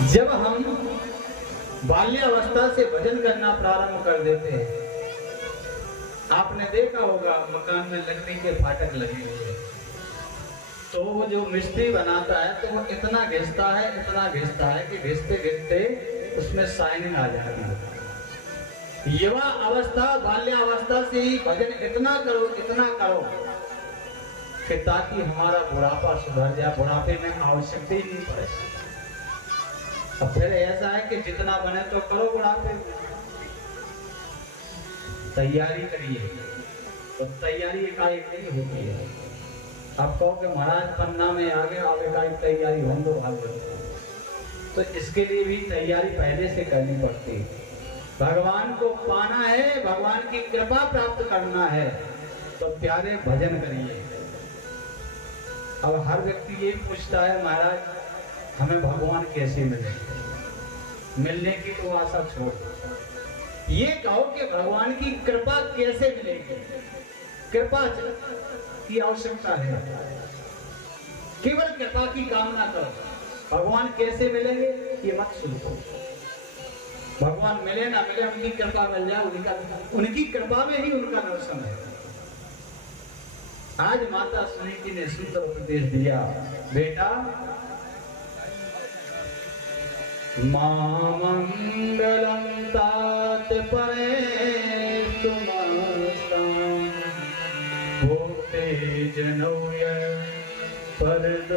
जब हम बाल्यावस्था से भजन करना प्रारंभ कर देते हैं, आपने देखा होगा मकान में लकड़ी के फाटक लगे हुए हैं, तो वो जो मिस्त्री बनाता है तो वो इतना घिसता है कि घिसते घिसते उसमें शाइनिंग आ जाती है। युवा अवस्था बाल्यावस्था से ही भजन इतना करो कि ताकि हमारा बुढ़ापा सुधर जाए, बुढ़ापे में आवश्यकता ही नहीं पड़े। अब फिर ऐसा है कि जितना बने तो करो, बुढ़ापे में तैयारी करिए, तो तैयारी एकाएक नहीं होती है। आप कहो कि महाराज पन्ना में आ गए, आप एकाएक तैयारी हों दो भाग, तो इसके लिए भी तैयारी पहले से करनी पड़ती है। भगवान को पाना है, भगवान की कृपा प्राप्त करना है, तो प्यारे भजन करिए। अब हर व्यक्ति ये पूछता है महाराज हमें भगवान कैसे मिले, मिलने की तो आशा छोड़, ये कहो कि भगवान की कृपा कैसे मिलेगी। कृपा की आवश्यकता है, केवल कृपा की कामना करो। भगवान कैसे मिलेंगे ये मत सोचो, भगवान मिले ना मिले, उनकी कृपा मिल जाए, उनकी कृपा में ही उनका दर्शन है। आज माता सुनीति ने सुंदर उपदेश दिया, बेटा मामंगलम तात परे तुमस्तां भोक्ते जनौय परलोकदस्तं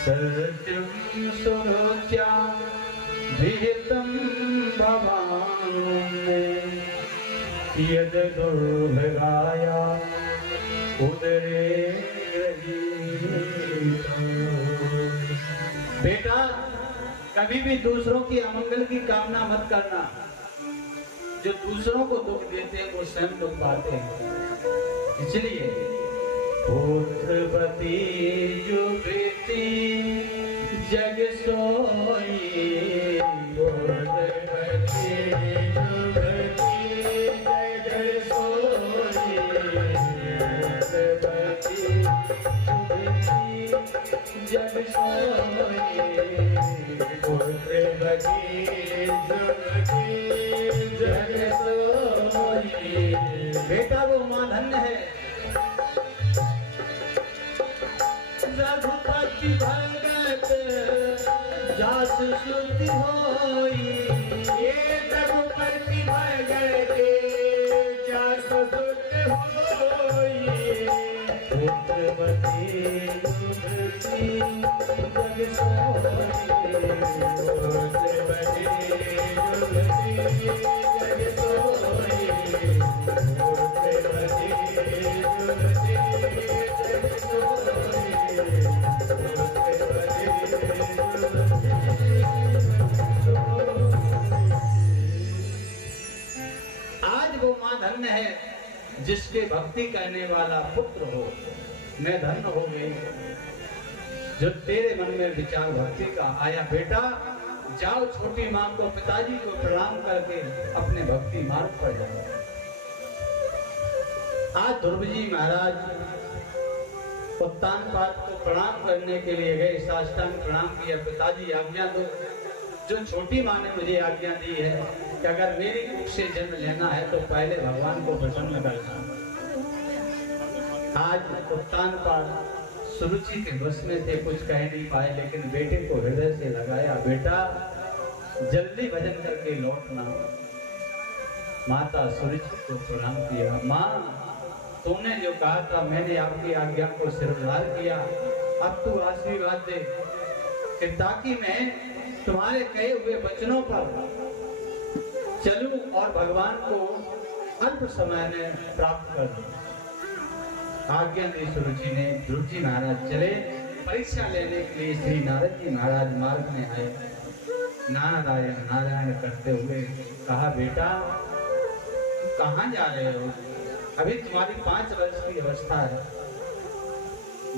सत्यं सुरोच्या विहितं भवान् यद दुर्भगाया उदरे। बेटा कभी भी दूसरों की अमंगल की कामना मत करना। जो दूसरों को दुख देते हैं वो स्वयं दुख पाते हैं। इसलिए पुत्रपति जो बेटी जग सोई, जग सोई बेटा वो मां धन्य है। रघुपति भगत जास शुद्धि होई, ये रघुपति भगत जास शुद्धि होई। पुत्रवती जग आज वो मां धन्य है जिसके भक्ति करने वाला पुत्र हो। मैं धन्य हो गई जो तेरे मन में विचार भक्ति का आया। बेटा जाओ छोटी मां को, पिताजी को प्रणाम करके अपने भक्ति मार्ग पर जाओ। आज ध्रुव जी महाराज उत्तानपाद को प्रणाम करने के लिए गए, साष्टांग प्रणाम किया। पिताजी आज्ञा दो, जो छोटी मां ने मुझे आज्ञा दी है कि अगर मेरी कुख से जन्म लेना है तो पहले भगवान को प्रसन्न करना। आज उत्तानपाद सुरुचि के बस में थे, कुछ कह नहीं पाए, लेकिन बेटे को हृदय से लगाया। बेटा जल्दी भजन करके लौटना। माता सुरुचि को प्रणाम किया। माँ तुमने जो कहा था मैंने आपकी आज्ञा को सिरदार किया, अब तू आशीर्वाद दे कि ताकि मैं तुम्हारे कहे हुए वचनों पर चलूं और भगवान को अल्प समय में प्राप्त कर दूं। आज्ञा दी सुरुचि ने। ध्रुव जी महाराज चले परीक्षा लेने के लिए। श्री नारद जी महाराज मार्ग में आए, नारायण नारायण करते हुए कहा, बेटा कहाँ जा रहे हो? अभी तुम्हारी 5 वर्ष की अवस्था है।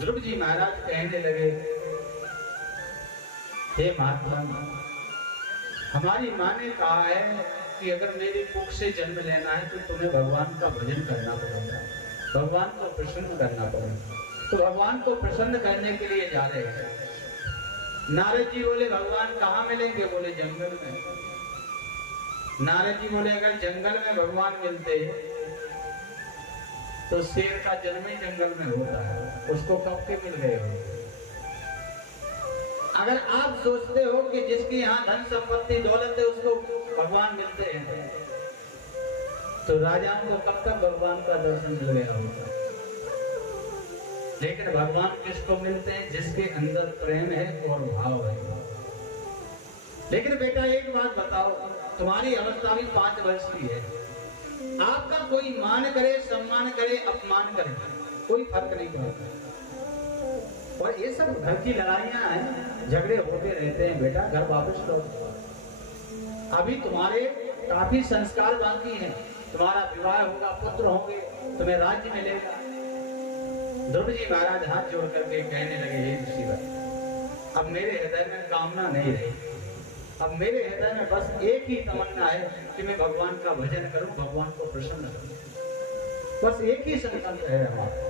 ध्रुव जी महाराज कहने लगे, हे महात्मा, हमारी माँ ने कहा है कि अगर मेरी कुख से जन्म लेना है तो तुम्हें भगवान का भजन करना पड़ेगा, भगवान को प्रसन्न करना पड़ेगा। तो भगवान को प्रसन्न करने के लिए जा रहे हैं। नारद जी बोले भगवान कहाँ मिलेंगे? बोले जंगल में। नारद जी बोले अगर जंगल में भगवान मिलते तो शेर का जन्म ही जंगल में होता है, उसको कब के मिल गए होंगे। अगर आप सोचते हो कि जिसके यहाँ धन संपत्ति दौलत है उसको भगवान मिलते हैं, तो राजाओं को कब तक भगवान का दर्शन मिल गया होगा। लेकिन भगवान किसको मिलते हैं? जिसके अंदर प्रेम है और भाव है। लेकिन बेटा एक बात बताओ, तुम्हारी अवस्था भी 5 वर्ष की है, आपका कोई मान करे, सम्मान करे, अपमान करे, कोई फर्क नहीं पड़ता। और ये सब घर की लड़ाइयां हैं, झगड़े होते रहते हैं। बेटा घर वापस लौट। अभी तुम्हारे काफी संस्कार बाकी हैं, तुम्हारा विवाह होगा, पुत्र होंगे, तुम्हें राज्य मिलेगा। ध्रुव जी महाराज हाथ जोड़ करके कहने लगे, हे ऋषिवर, अब मेरे हृदय में कामना नहीं रही। अब मेरे हृदय में बस एक ही तमन्ना है कि मैं भगवान का भजन करूं, भगवान को प्रसन्न करूं। बस एक ही संकल्प है हमारा।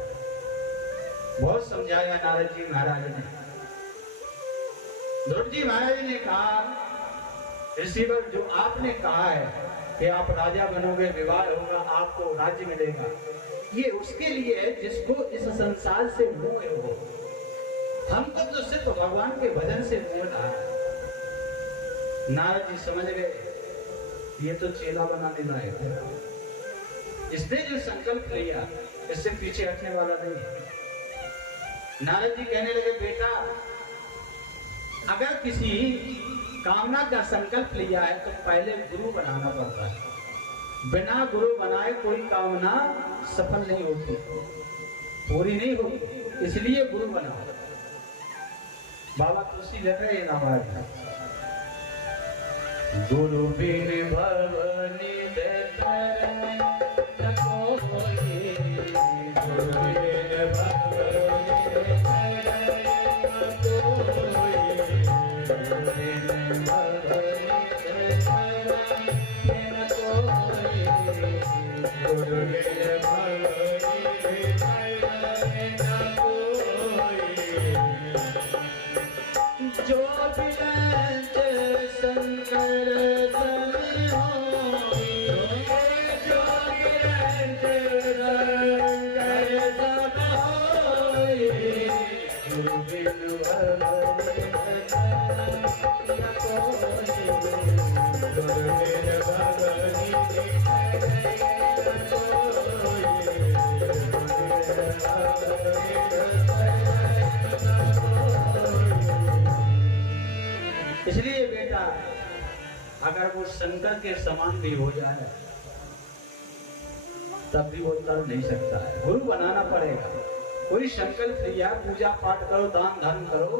बहुत समझाया नारद जी महाराज ने। ध्रुव जी महाराज ने कहा, ऋषिवर जो आपने कहा है कि आप राजा बनोगे, विवाह होगा, आपको राज्य मिलेगा, ये उसके लिए है जिसको इस संसार से मोह हो। हमको तो सिर्फ भगवान के भजन से मोह रहा है। नारद जी समझ गए, ये तो चेला बनाने लायक है। इसने जो संकल्प लिया इससे पीछे हटने वाला नहीं है। नारद जी कहने लगे, बेटा अगर किसी कामना का संकल्प लिया है तो पहले गुरु बनाना पड़ता है। बिना गुरु बनाए कोई कामना सफल नहीं होती, पूरी नहीं होती, इसलिए गुरु बनाओ। बाबा तुलसी लिख रहे हैं हमारे, गुरु बिन भवनि इसलिए बेटा अगर वो शंकर के समान भी हो जाए तब भी वो तर नहीं सकता है। गुरु बनाना पड़ेगा। कोई संकल्प लिया, पूजा पाठ करो, दान धर्म करो,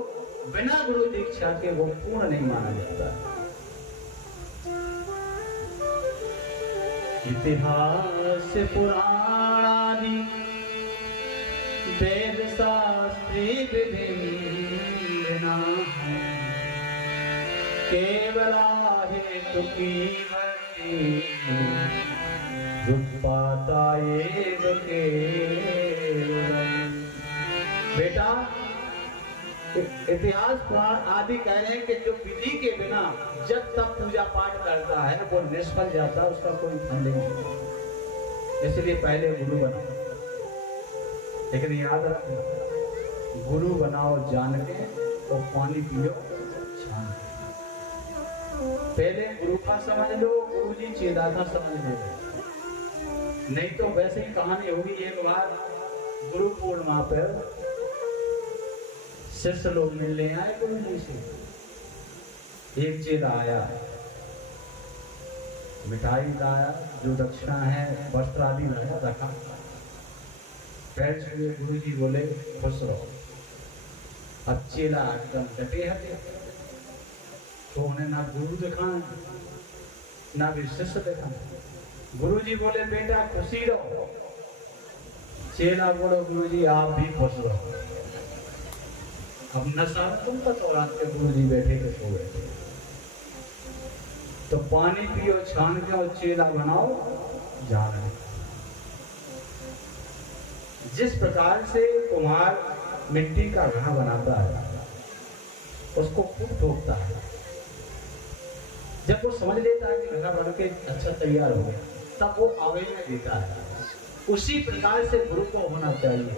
बिना गुरु दीक्षा के वो पूर्ण नहीं माना जाता। इतिहास पुराणादि वेद शास्त्री विभिन्न केवला हेतु की भक्ति रुपाता एव केवलम। बेटा इतिहास पुराण आदि कह रहे हैं कि जो विधि के बिना जब तक पूजा पाठ करता है वो निष्फल जाता है, उसका कोई फल नहीं। इसलिए पहले गुरु बनाओ। लेकिन याद रखो, गुरु बनाओ जान के और पानी पियो छान के। पहले गुरु का समझ लो, गुरु जी चेला का समझ लो, नहीं तो वैसे ही कहानी होगी। एक बार गुरु पूर्णिमा पर शिष्य लोग मिलने आए गुरु जी से। एक चेला आया, मिठाई लाया, जो दक्षिणा है वस्त्र आदि लाया, रखा, पैर छुए। गुरु जी बोले खुश रहो। अब चेला एकदम डटे हटे, तो उन्हें ना गुरु दिखाना ना भी शिष्य दिखाना। गुरु जी बोले बेटा खुशी रहो। चेला बोलो गुरु जी आप भी खुश रहो। अब नशा तुम तो रात के गुरु जी बैठे के सो गए। तो पानी पियो छान के और चेला बनाओ जान। जिस प्रकार से कुम्हार मिट्टी का घड़ा बनाता है, उसको खूब ठोकता है, जब वो समझ लेता है कि घड़ा बन के अच्छा तैयार हो गया, तब वो आवे में देता है। उसी प्रकार से गुरु को होना चाहिए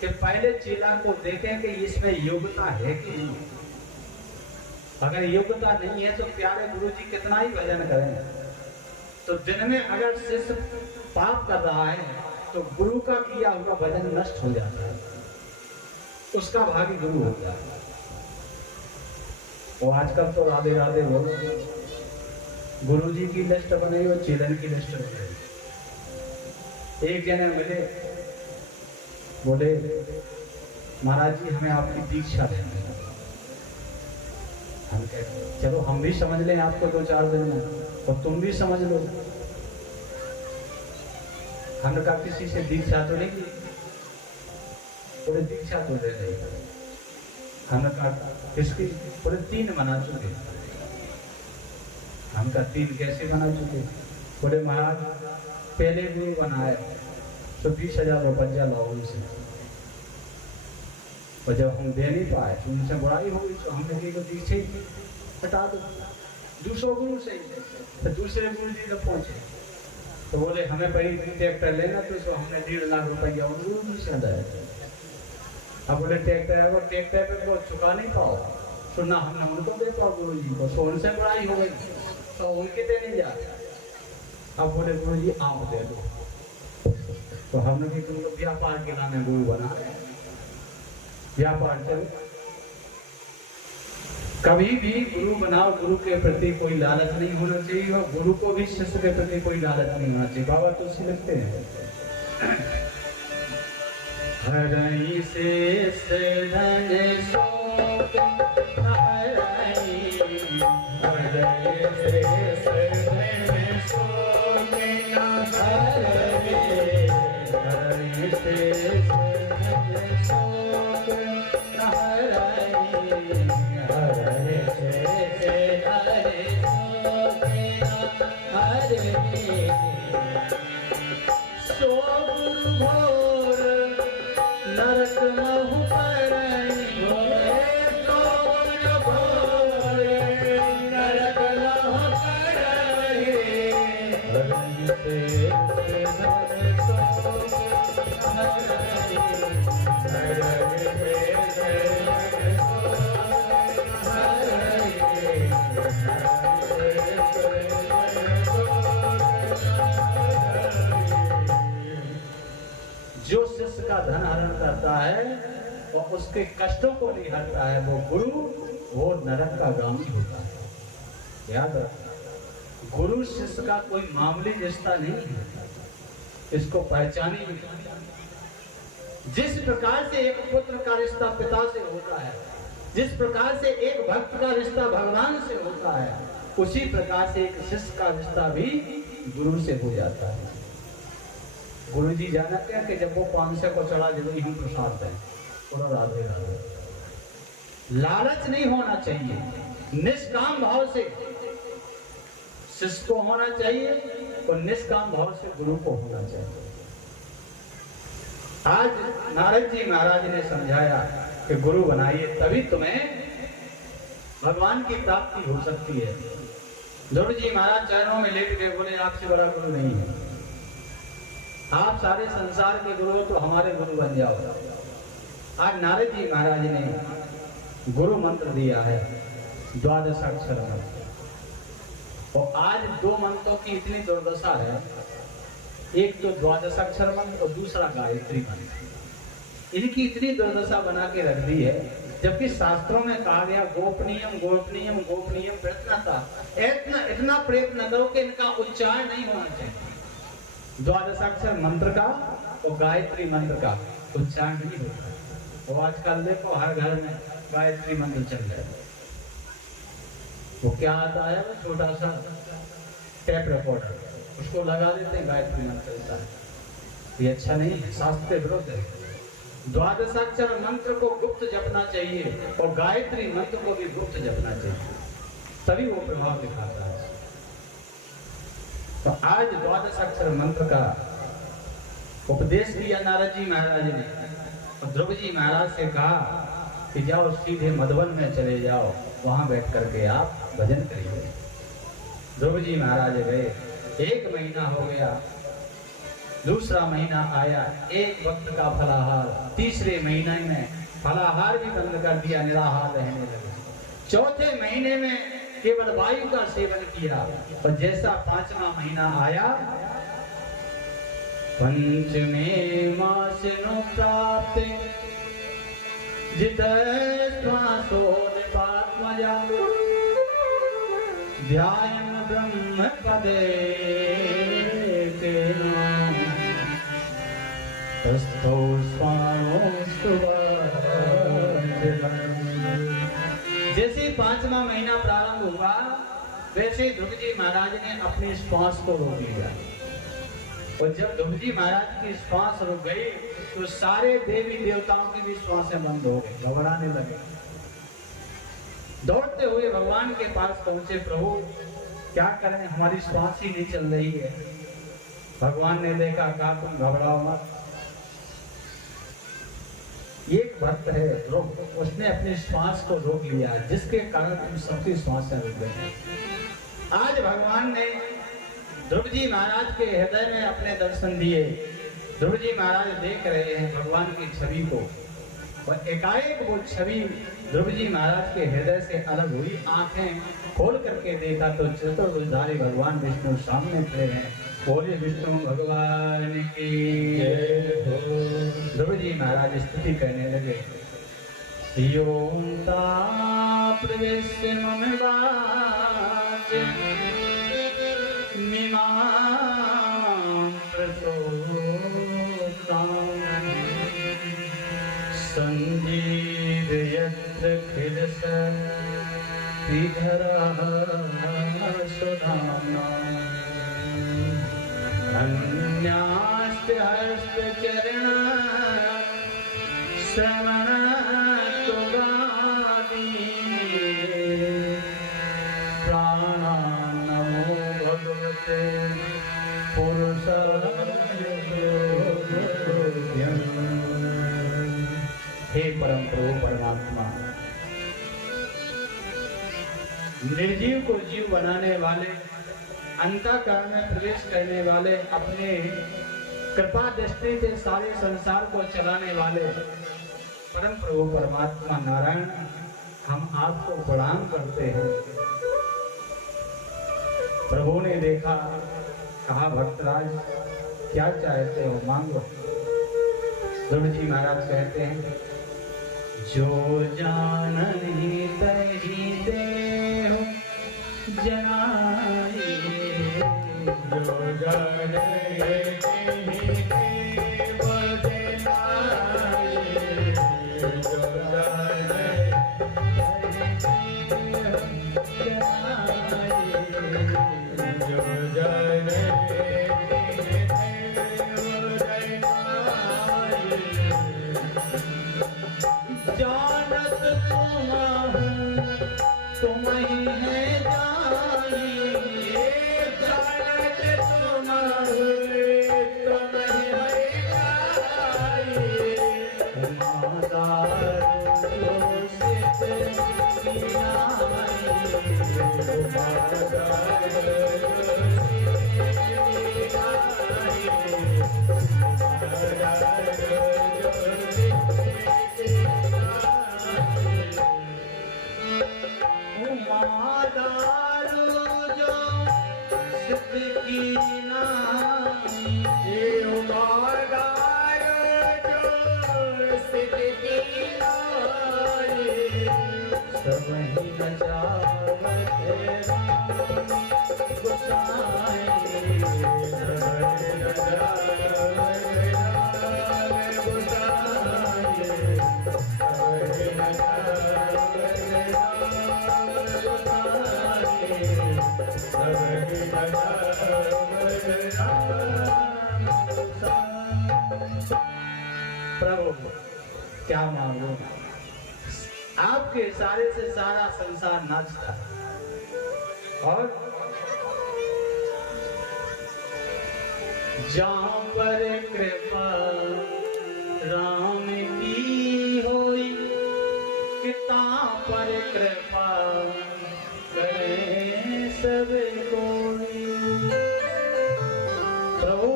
कि पहले चेला को देखें कि इसमें योग्यता है कि नहीं। अगर योग्यता नहीं है तो प्यारे गुरु जी कितना ही भजन करें। तो दिन में अगर शिष्य पाप कर रहा है तो गुरु का किया हुआ भजन नष्ट हो जाता है, उसका भागी गुरु हो जाता है। वो आजकल तो राधे राधे बोल, गुरु जी की लिस्ट बने और चेलन की लिस्ट बने। एक जने मिले, बोले महाराज जी हमें आपकी दीक्षा लेना है। हम कहते चलो हम भी समझ लें आपको 2-4 दिन में, और तुम भी समझ लो। हमने कहा किसी से दीक्षा तो नहीं ली, बोले दीक्षा तो दे रही। हमने कहा किसकी? बोले 3 बना चुके। हम कहा 3 कैसे बना चुके? बोले महाराज पहले गुरु बनाए तो 20,000 रुपया लाओ उनसे, और जब हम दे नहीं पाए तो उनसे बुराई होगी, तो हमने कही तो दीक्षा ही हटा दो, दूसरे गुरु से। तो दूसरे गुरु जी जब पहुंचे तो बोले हमें भाई ट्रैक्टर लेना, तो हमने 1.5 लाख रुपया उन गुरु जी से दिया। अब बोले ट्रैक्टर है, वो ट्रैक्टर पे वो चुका नहीं पाओ, तो ना हमने उनको दे पाओ गुरु जी को, तो उनसे बुराई हो गई, तो उनके दे नहीं जा। अब बोले गुरु जी आप दे दो, तो हमने भी तुमको व्यापार के नाम गुरु बना, व्यापार चलो। कभी भी गुरु बनाओ, गुरु के प्रति कोई लालच नहीं होना चाहिए, और गुरु को भी शिष्य के प्रति कोई लालच नहीं होना चाहिए। बाबा तुलसी लिखते हैं हरई से धन सोक हरई, हरई से धन सोक हरई, हरई से धन सोक हरई, हरई से धन सोक हरई। सो गुरु घोर नरक महु परई, तो गुरु घोर नरक महु परई, हरई से धन सोक हरई, हरई से धन सोक हरई, जो शिष्य का धन हरण करता है और उसके कष्टों को नहीं हरता है, वो गुरु, वो नरक का गामी होता है। याद रखना, गुरु शिष्य का कोई मामूली रिश्ता नहीं है, इसको पहचानी। जिस प्रकार से एक पुत्र का रिश्ता पिता से होता है, जिस प्रकार से एक भक्त का रिश्ता भगवान से होता है, उसी प्रकार से एक शिष्य का रिश्ता भी गुरु से हो जाता है। गुरु जी जाना क्या कि जब वो 500 को चढ़ा जब हम प्रसाद दें, थोड़ा राधे राधे। लालच नहीं होना चाहिए, निष्काम भाव से शिष्य को होना चाहिए और निष्काम भाव से गुरु को होना चाहिए। आज नारद जी महाराज ने समझाया कि गुरु बनाइए, तभी तुम्हें भगवान की प्राप्ति हो सकती है। ध्रुव जी महाराज चरणों में लेट गए, बोले आपसे बड़ा गुरु नहीं है, आप सारे संसार के गुरु हो तो हमारे गुरु बन जाओ। आज नारद जी महाराज ने गुरु मंत्र दिया है 12 अक्षर मंत्र, और आज 2 मंत्रों की इतनी दुर्दशा है, एक तो 12 अक्षर मंत्र और दूसरा गायत्री मंत्र। इनकी इतनी दुर्दशा बना के रख दी है, जबकि शास्त्रों में कहा गया गोपनीयम गोपनीयम गोपनीयम प्रयत्नता, इतना प्रयत्न करो कि इनका उच्चारण नहीं होना चाहिए। 12 अक्षर मंत्र का और गायत्री मंत्र का उच्चारण नहीं होता है। तो आजकल देखो हर घर में गायत्री मंत्र चल रहा है। वो क्या आता है, वो छोटा सा टेप रिकॉर्डर, उसको लगा देते हैं, गायत्री मंत्र चलता है। ये अच्छा नहीं है, शास्त्र विरुद्ध है। 12 अक्षर मंत्र को गुप्त जपना चाहिए और गायत्री मंत्र को भी गुप्त जपना चाहिए, तभी वो प्रभाव दिखाता है। तो आज 12 अक्षर मंत्र का उपदेश दिया नारद जी महाराज ने और ध्रुव जी महाराज से कहा कि जाओ सीधे मधुबन में चले जाओ, वहां बैठ करके आप भजन करिए। ध्रुव जी महाराज गए, 1 महीना हो गया, दूसरा महीना आया, एक वक्त का फलाहार, तीसरे महीने में फलाहार भी बंद कर दिया, निराहार रहने लगे। चौथे महीने में केवल वायु का सेवन किया और जैसा 5वां महीना आया, पंचमे मास नु प्राप्त जितय श्वासो निपात्मजा ध्यान ब्रह्म पदे तस्थौ स्वानो जैसे 5वां महीना प्रारंभ हुआ, वैसे ध्रुव जी महाराज ने अपनी श्वास को रोक लिया और जब ध्रुव जी महाराज की श्वास रुक गई तो सारे देवी देवताओं की भी श्वासें बंद हो गई, घबराने लगे। दौड़ते हुए भगवान के पास पहुंचे, प्रभु क्या करें, हमारी श्वास ही नहीं चल रही है। भगवान ने देखा, कहा तुम घबराओ मत। एक भक्त है ध्रुव, उसने अपनी श्वास को रोक लिया, जिसके कारण तुम सबकी श्वासें रुक गई। आज भगवान ने ध्रुव जी महाराज के हृदय में अपने दर्शन दिए। ध्रुव जी महाराज देख रहे हैं भगवान की छवि को और एकाएक वो छवि ध्रुव जी महाराज के हृदय से अलग हुई। आंखें खोल करके देखा तो चतुर्भुजधारी भगवान विष्णु सामने खड़े हैं। बोले विष्णु भगवान की जय। ध्रुव जी महाराज स्तुति करने लगे। योंता प्रवेश्य मम वाच मिमां प्रसोतां संजीवयत्र खिलस श्रीधरः सुधाम्ना अन्यास्ते हस्तचरण श्रवणत्वगादि प्राणा नमो भगवते पुरुषाय। हे परम प्रभु परमात्मा, निर्जीव को जीव बनाने वाले, अंतःकरण में प्रवेश करने वाले, अपने कृपा दृष्टि से सारे संसार को चलाने वाले परम प्रभु परमात्मा नारायण, हम आपको प्रणाम करते हैं। प्रभु ने देखा, कहा भक्तराज क्या चाहते हो, मांगो। ध्रुव जी महाराज कहते हैं, जो जानहि तहि देहु जनाए, जो जानहि तहि देव जनाए, जो जानहि तहि देव जनाए, जो जानहि जानत तुम ही है जानी, जानत तुम ही है जानी, प्रभु क्या मांगो, आपके इशारे से सारा संसार नाचता है। और जहाँ पर कृपा राम की होई, किता पर कृपा करे सब कोई। प्रभु,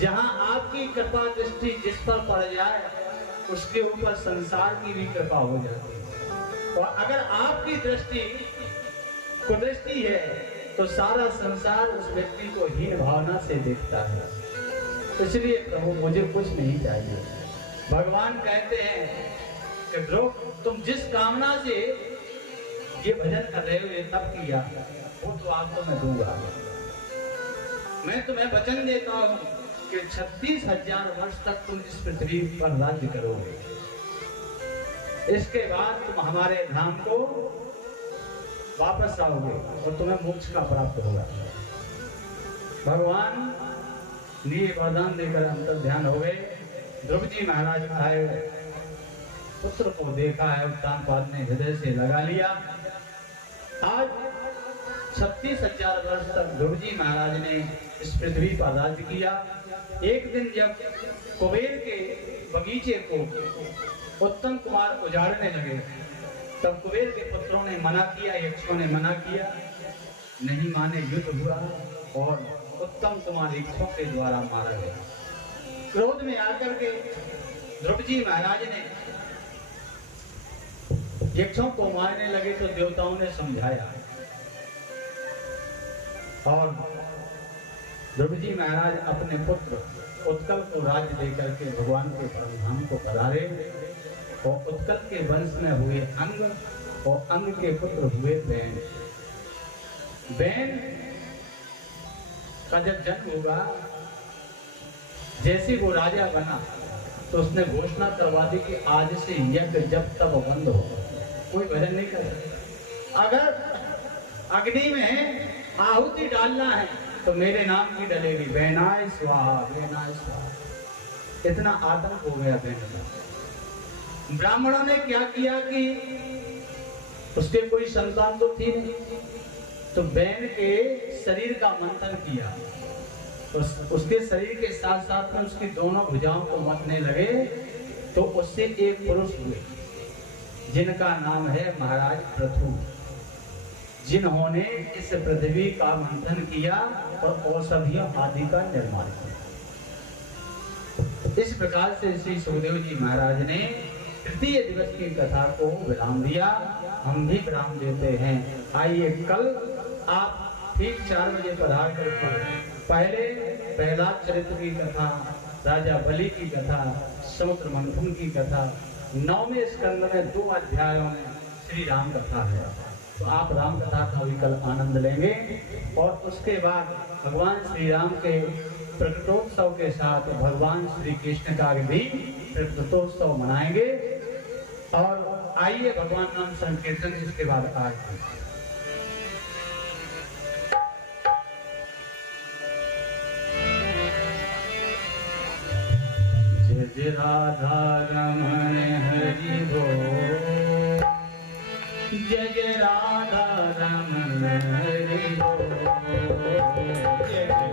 जहाँ आपकी कृपा दृष्टि जिस पर पड़ जाए उसके ऊपर संसार की भी कृपा हो जाती है, और अगर आपकी दृष्टि कुदृष्टि है तो सारा संसार उस व्यक्ति को हीन भावना से देखता है। इसलिए प्रभु मुझे कुछ नहीं चाहिए। भगवान कहते हैं कि ध्रुव, तुम जिस कामना से ये भजन कर रहे हो, ये तब किया, वो तो आपको मैं दूंगा। मैं तुम्हें वचन देता हूँ कि 36,000 वर्ष तक तुम इस पृथ्वी पर राज्य करोगे। इसके बाद तुम हमारे धाम को वापस आओगे और तुम्हें मोक्ष का प्राप्त होगा। भगवान ने वरदान देकर अंतर ध्यान हो गए। ध्रुव जी महाराज आए, पुत्र को देखा है, उत्तानपाद ने हृदय से लगा लिया। आज 36,000 वर्ष तक ध्रुव जी महाराज ने इस पृथ्वी पर राज्य किया। एक दिन जब कुबेर के बगीचे को उत्तम कुमार उजाड़ने लगे, तब कुबेर के पुत्रों ने मना किया, यक्षों ने मना किया, नहीं माने, युद्ध हुआ और उत्तम कुमार यक्षों के द्वारा मारा गया। क्रोध में आकर के ध्रुव जी महाराज ने यक्षों को मारने लगे तो देवताओं ने समझाया, और ध्रुव जी महाराज अपने पुत्र उत्कल को राज्य देकर के भगवान के परमधाम को पधारे, और उत्कल के वंश में हुए अंग, और अंग के पुत्र हुए बैन। बैन का जब जन्म हुआ, जैसे वो राजा बना तो उसने घोषणा करवा दी कि आज से यज्ञ जब तब बंद हो, कोई भजन नहीं कर सकता। अगर अग्नि में आहुति डालना है तो मेरे नाम की डलेगी, बैनाय स्वाहा, बैनाय स्वाहा। इतना आतंक हो गया बैन का। ब्राह्मणों ने क्या किया कि उसके कोई संतान तो थी नहीं, तो बैन के शरीर का मंथन किया, उसके शरीर के साथ साथ में उसकी दोनों भुजाओं को मतने लगे, तो उससे एक पुरुष हुए जिनका नाम है महाराज पृथु, जिन्होंने इस पृथ्वी का मंथन किया और औषधियों आदि का निर्माण किया। इस प्रकार से श्री सुखदेव जी महाराज ने तृतीय दिवस की कथा को विराम दिया। हम भी विराम देते हैं। आइए कल आप ठीक 4 बजे पधार कर पहले प्रहलाद चरित्र की कथा, राजा बलि की कथा, समुद्र मंथन की कथा, 9वें स्कंद में 2 अध्यायों में श्री राम कथा है, तो आप राम कथा का भी कल आनंद लेंगे। और उसके बाद भगवान श्री राम के प्रकटोत्सव के साथ भगवान श्री कृष्ण का भी प्रकटोत्सव मनाएंगे। और आइए भगवान नाम संकीर्तन, इसके बाद आज जय राधा रमण हरि बोल, जय राधा रमण हरि बोल, जय